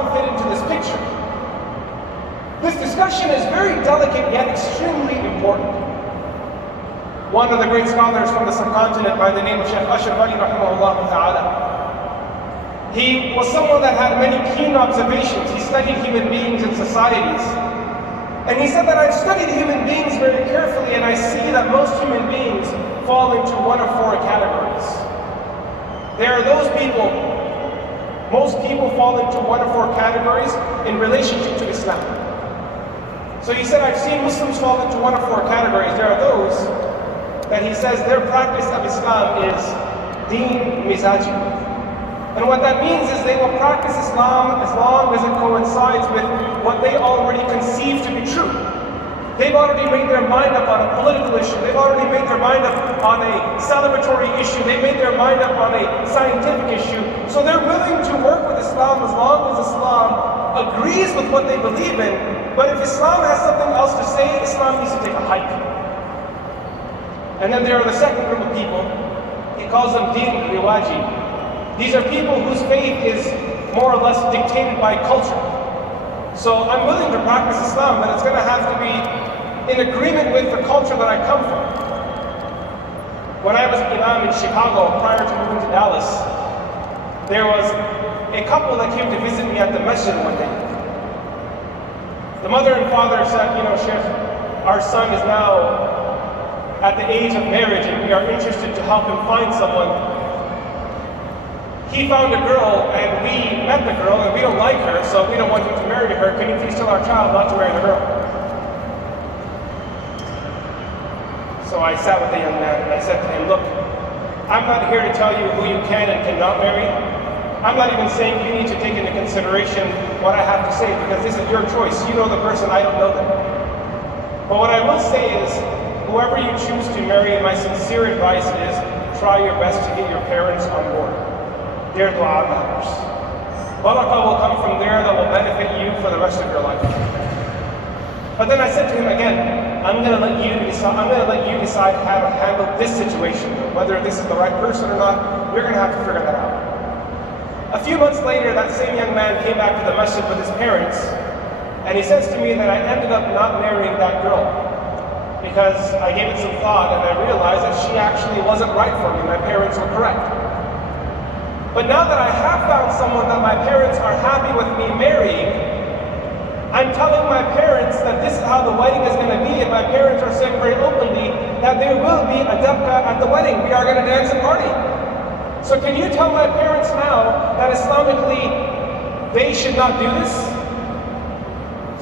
Islam fit into this picture? This discussion is very delicate yet extremely important. One of the great scholars from the subcontinent by the name of Sheikh Ashraf Ali rahimahullah ta'ala, he was someone that had many keen observations. He studied human beings and societies. And he said that I've studied human beings very carefully, and I see that most human beings fall into one of four categories. There are those people, most people fall into one of four categories in relationship to Islam. So he said, I've seen Muslims fall into one of four categories. There are those that he says their practice of Islam is deen mizaji. And what that means is they will practice Islam as long as it coincides with what they already conceive to be true. They've already made their mind up on a political issue. They've already made their mind up on a celebratory issue. They've made their mind up on a scientific issue. So they're willing to work with Islam as long as Islam agrees with what they believe in. But if Islam has something else to say, Islam needs to take a hike. And then there are the second group of people. He calls them deen riwaji. These are people whose faith is more or less dictated by culture. So I'm willing to practice Islam, but it's going to have to be in agreement with the culture that I come from. When I was imam in Chicago, prior to moving to Dallas, there was a couple that came to visit me at the masjid one day. The mother and father said, you know, Sheikh, our son is now at the age of marriage and we are interested to help him find someone. He found a girl and we met the girl and we don't like her, so we don't want him to marry her. Can you please tell our child not to marry the girl? So I sat with the young man and I said to him, look, I'm not here to tell you who you can and cannot marry. I'm not even saying you need to take into consideration what I have to say, because this is your choice. You know the person, I don't know them. But what I will say is, whoever you choose to marry, my sincere advice is try your best to get your parents on board. Their dua matters. Barakah will come from there that will benefit you for the rest of your life. But then I said to him again, I'm going to let you decide how to handle this situation. Whether this is the right person or not, you're going to have to figure that out. A few months later, that same young man came back to the masjid with his parents, and he says to me that I ended up not marrying that girl because I gave it some thought and I realized that she actually wasn't right for me. My parents were correct. But now that I have found someone that my parents are happy with me marrying, I'm telling my parents that this is how the wedding is going to be, and my parents are saying very openly that there will be a dabka at the wedding. We are going to dance and party. So can you tell my parents now that Islamically they should not do this?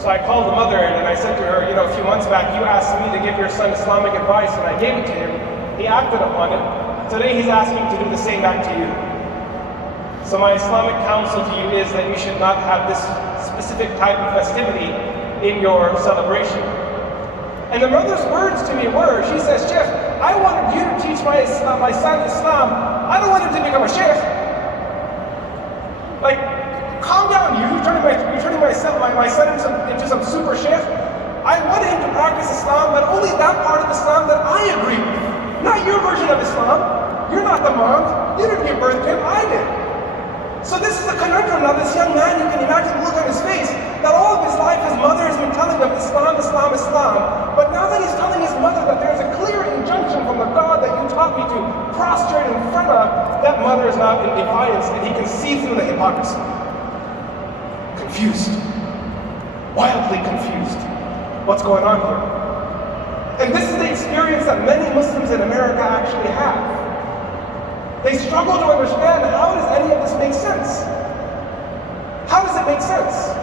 So I called the mother and I said to her, you know, a few months back you asked me to give your son Islamic advice and I gave it to him. He acted upon it. Today he's asking to do the same back to you. So my Islamic counsel to you is that you should not have this specific type of festivity in your celebration. And the mother's words to me were, she says, Sheikh, I wanted you to teach my son Islam. I don't want him to become a sheikh. Like, calm down, you're turning my son into some super sheikh. I wanted him to practice Islam, but only that part of Islam that I agree with. Not your version of Islam. You're not the mom. You didn't give birth to him, I did. So this is the conundrum. Now this young man, you can imagine the look on his face, that all of his life his mother has been telling him Islam, Islam, Islam. But now that he's telling his mother that there's a clear injunction from the God that you taught me to prostrate in front of, that mother is now in defiance and he can see through the hypocrisy. Confused. Wildly confused. What's going on here? And this is the experience that many Muslims in America actually have. They struggle to understand, how does any of this make sense? How does it make sense?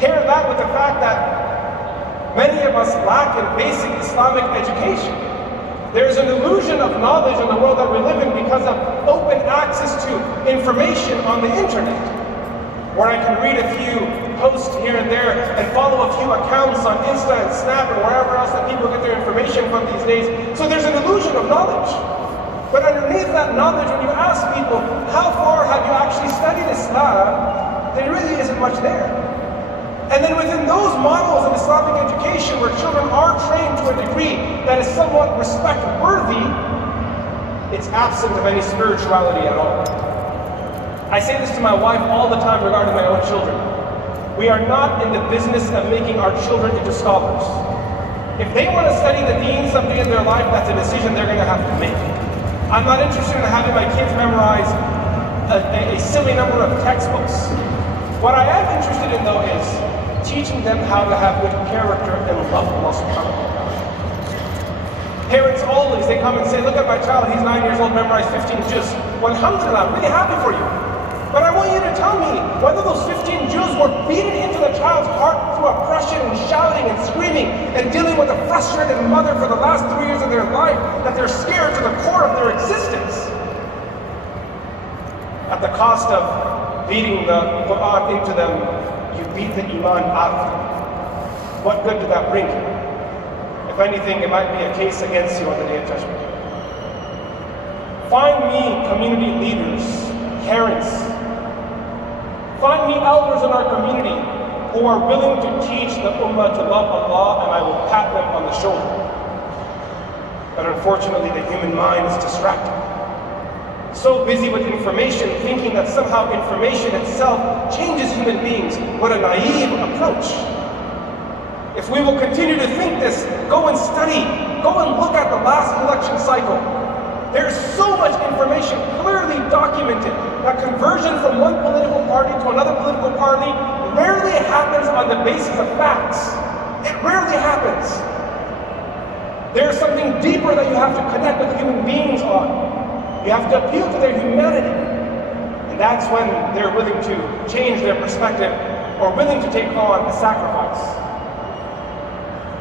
Pair that with the fact that many of us lack in basic Islamic education. There is an illusion of knowledge in the world that we live in because of open access to information on the internet, where I can read a few posts here and there and follow a few accounts on Insta and Snap and wherever else that people get their information from these days. So there's an illusion of knowledge. But underneath that knowledge, when you ask people, how far have you actually studied Islam, there really isn't much there. And then within those models of Islamic education where children are trained to a degree that is somewhat respect-worthy, it's absent of any spirituality at all. I say this to my wife all the time regarding my own children. We are not in the business of making our children into scholars. If they want to study the deen someday in their life, that's a decision they're going to have to make. I'm not interested in having my kids memorize a silly number of textbooks. What I am interested in, though, is teaching them how to have good character and love Allah subhanahu wa ta'ala. Parents always, they come and say, look at my child, he's 9 years old, memorized 15 juz. Well, alhamdulillah, I'm really happy for you. But I want you to tell me whether those 15 juz were beaten into the child's heart through oppression and shouting and screaming and dealing with a frustrated mother for the last 3 years of their life, that they're scared to the core of their existence. At the cost of beating the Quran into them, you beat the Iman out of them. What good did that bring you? If anything, it might be a case against you on the Day of Judgment. Find me community leaders, parents. Find me elders in our community who are willing to teach the ummah to love Allah, and I will pat them on the shoulder. But unfortunately, the human mind is distracted. So busy with information, thinking that somehow information itself changes human beings. What a naive approach. If we will continue to think this, go and study, go and look at the last election cycle. There's so much information clearly documented that conversion from one political party to another political party rarely happens on the basis of facts. It rarely happens. There's something deeper that you have to connect with human beings on. You have to appeal to their humanity. And that's when they're willing to change their perspective or willing to take on a sacrifice.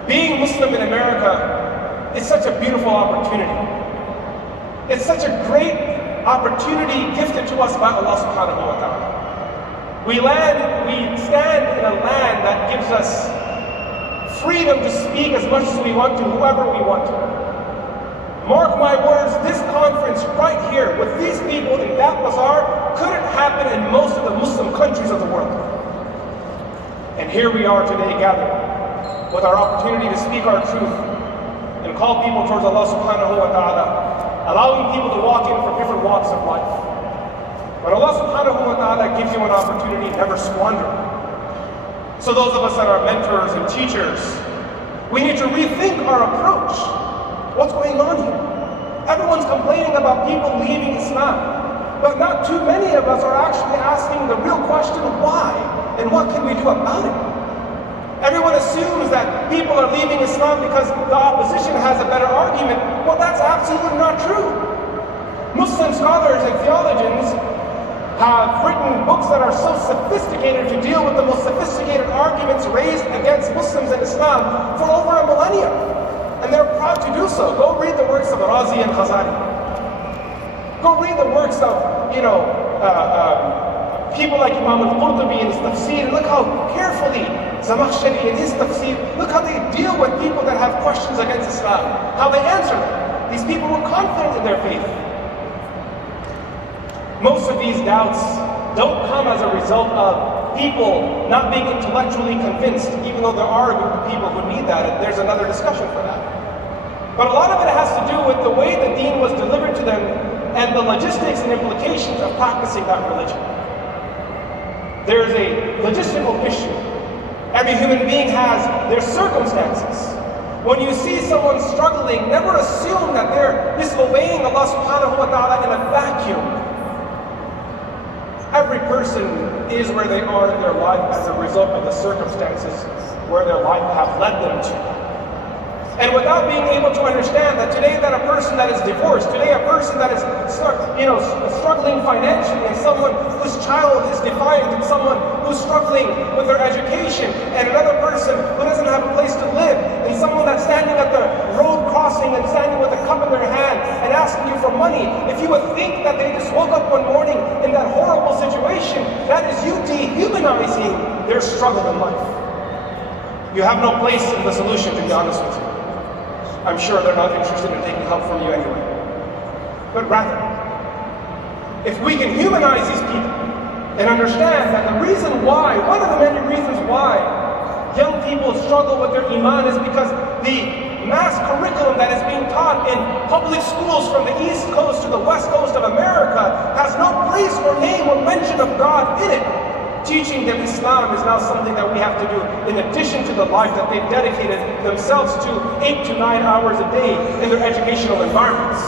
Being Muslim in America is such a beautiful opportunity. It's such a great opportunity gifted to us by Allah subhanahu wa ta'ala. We stand in a land that gives us freedom to speak as much as we want to, whoever we want to. Mark my words, this conference right here with these people in that bazaar couldn't happen in most of the Muslim countries of the world. And here we are today gathered with our opportunity to speak our truth and call people towards Allah subhanahu wa ta'ala, allowing people to walk in from different walks of life. When Allah subhanahu wa ta'ala gives you an opportunity, never squander it. So those of us that are mentors and teachers, we need to rethink our approach. What's going on here? Everyone's complaining about people leaving Islam, but not too many of us are actually asking the real question, why? And what can we do about it? Everyone assumes that people are leaving Islam because the opposition has a better argument. Well, that's absolutely not true. Muslim scholars and theologians have written books that are so sophisticated to deal with the most sophisticated arguments raised against Muslims in Islam for over a millennia. And they're proud to do so. Go read the works of Razi and Ghazali. Go read the works of, people like Imam al-Qurtubi in his tafsir. Look how carefully Zamakhshari in his tafsir, look how they deal with people that have questions against Islam, how they answer them. These people were confident in their faith. Most of these doubts don't come as a result of people not being intellectually convinced, even though there are a group of people who need that, and there's another discussion for that. But a lot of it has to do with the way the deen was delivered to them and the logistics and implications of practicing that religion. There's a logistical issue. Every human being has their circumstances. When you see someone struggling, never assume that they're disobeying Allah subhanahu wa ta'ala in a vacuum. Every person is where they are in their life as a result of the circumstances where their life have led them to. And without being able to understand that today that a person that is divorced, today a person that is struggling financially, and someone whose child is defiant, and someone who's struggling with their education, and another person who doesn't have a place to live, and someone that's standing at the road crossing and standing with a cup in their hand and asking you for money, if you would think that they just woke up one morning in that horrible situation, that is you dehumanizing their struggle in life. You have no place in the solution, to be honest with you. I'm sure they're not interested in taking help from you anyway. But rather, if we can humanize these people and understand that the reason why, one of the many reasons why young people struggle with their iman is because the mass curriculum that is being taught in public schools from the East Coast to the West Coast of America has no place or name or mention of God in it. Teaching them Islam is now something that we have to do in addition to the life that they've dedicated themselves to 8 to 9 hours a day in their educational environments.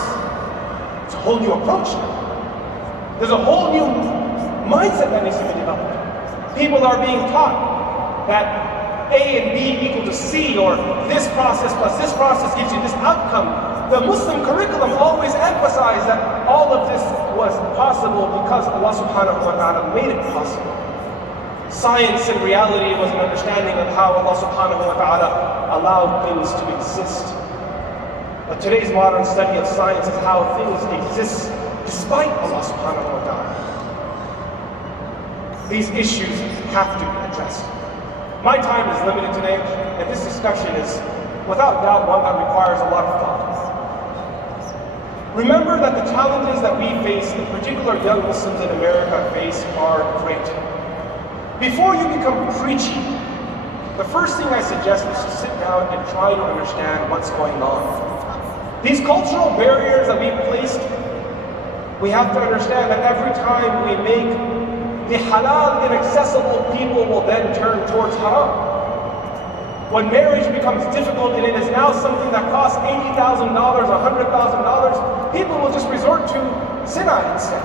It's a whole new approach now. There's a whole new mindset that needs to be developed. People are being taught that A and B equal to C, or this process plus this process gives you this outcome. The Muslim curriculum always emphasized that all of this was possible because Allah subhanahu wa ta'ala made it possible. Science and reality was an understanding of how Allah subhanahu wa ta'ala allowed things to exist. But today's modern study of science is how things exist despite Allah subhanahu wa ta'ala. These issues have to be addressed. My time is limited today, and this discussion is without doubt one that requires a lot of thought. Remember that the challenges that we face, in particular young Muslims in America face, are great. Before you become preachy, the first thing I suggest is to sit down and try to understand what's going on. These cultural barriers that we've placed, we have to understand that every time we make the halal inaccessible, people will then turn towards haram. When marriage becomes difficult and it is now something that costs $80,000, $100,000, people will just resort to zina instead.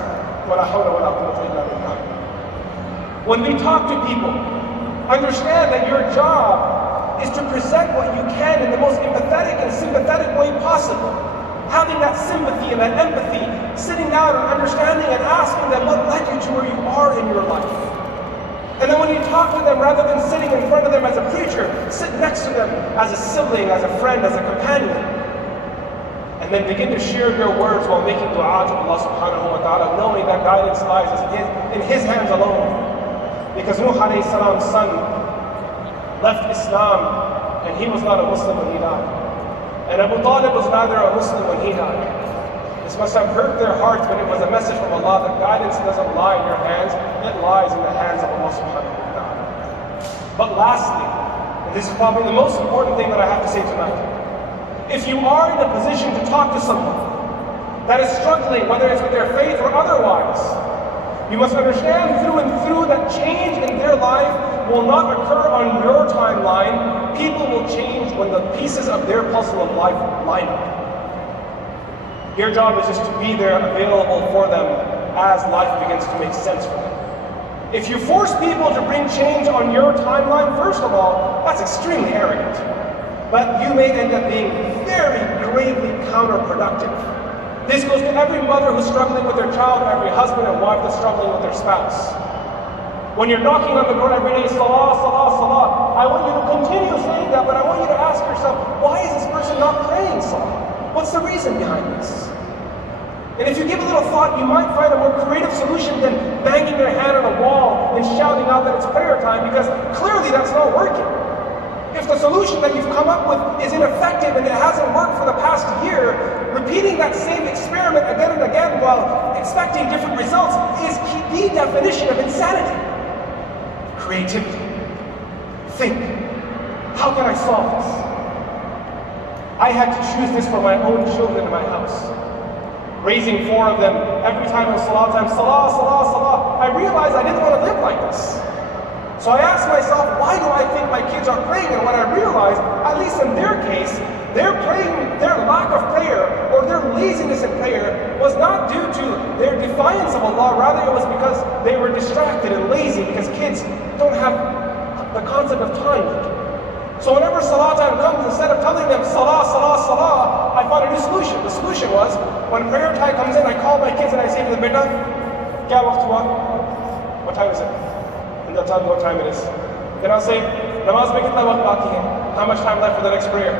When we talk to people, understand that your job is to present what you can in the most empathetic and sympathetic way possible. Having that sympathy and that empathy, sitting down and understanding and asking them what led you to where you are in your life. And then when you talk to them, rather than sitting in front of them as a preacher, sit next to them as a sibling, as a friend, as a companion. And then begin to share your words while making dua to Allah subhanahu wa ta'ala, knowing that guidance lies in His hands alone. Because Nuh alayhi salam's son left Islam and he was not a Muslim when he died. And Abu Talib was neither a Muslim when he died. This must have hurt their hearts, but it was a message from Allah that guidance doesn't lie in your hands, it lies in the hands of Allah subhanahu wa ta'ala. But lastly, and this is probably the most important thing that I have to say tonight, if you are in a position to talk to someone that is struggling, whether it's with their faith or otherwise, you must understand through and through that change in their life will not occur on your timeline. People will change when the pieces of their puzzle of life line up. Your job is just to be there available for them as life begins to make sense for them. If you force people to bring change on your timeline, first of all, that's extremely arrogant. But you may end up being very gravely counterproductive. This goes to every mother who's struggling with their child, every husband and wife that's struggling with their spouse. When you're knocking on the door every day, salah, salah, salah, I want you to continue saying that, but I want you to ask yourself, why is this person not praying salah? What's the reason behind this? And if you give a little thought, you might find a more creative solution than banging your hand on a wall and shouting out that it's prayer time, because clearly that's not working. If the solution that you've come up with is ineffective and it hasn't worked for the past year, repeating that same experiment again and again while expecting different results is the definition of insanity. Creativity. Think, how can I solve this? I had to choose this for my own children in my house. Raising 4 of them, every time it was salah time, salah, salah, salah, I realized I didn't want to live like this. So I asked myself, why do I think my kids are praying? And when I realized, at least in their case, their lack of prayer or their laziness in prayer was not due to their defiance of Allah, rather it was because they were distracted and lazy, because kids don't have the concept of time. So whenever salah time comes, instead of telling them salah, salah, salah, I found a new solution. The solution was, when prayer time comes in, I call my kids and I say to them, beta, kya waqt hua? What time is it? And they'll tell me what time it is. Then I'll say, namaz mein kitna waqt baki hai? How much time left for the next prayer?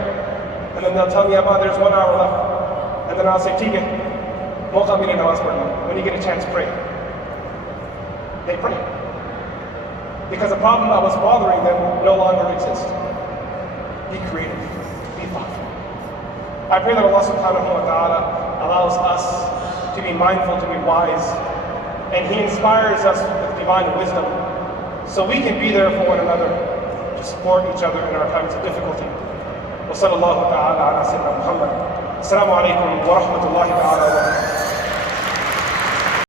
And then they'll tell me, Abba, there's 1 hour left. And then I'll say, theek hai, mauqa mile namaz padhna. When you get a chance, pray. They pray. Because the problem that was bothering them no longer exists. Be creative. Be thoughtful. I pray that Allah subhanahu wa ta'ala allows us to be mindful, to be wise, and He inspires us with divine wisdom, so we can be there for one another, to support each other in our times of difficulty. وصلى الله تعالى على سيدنا محمد. السلام عليكم ورحمة الله تعالى وبركاته.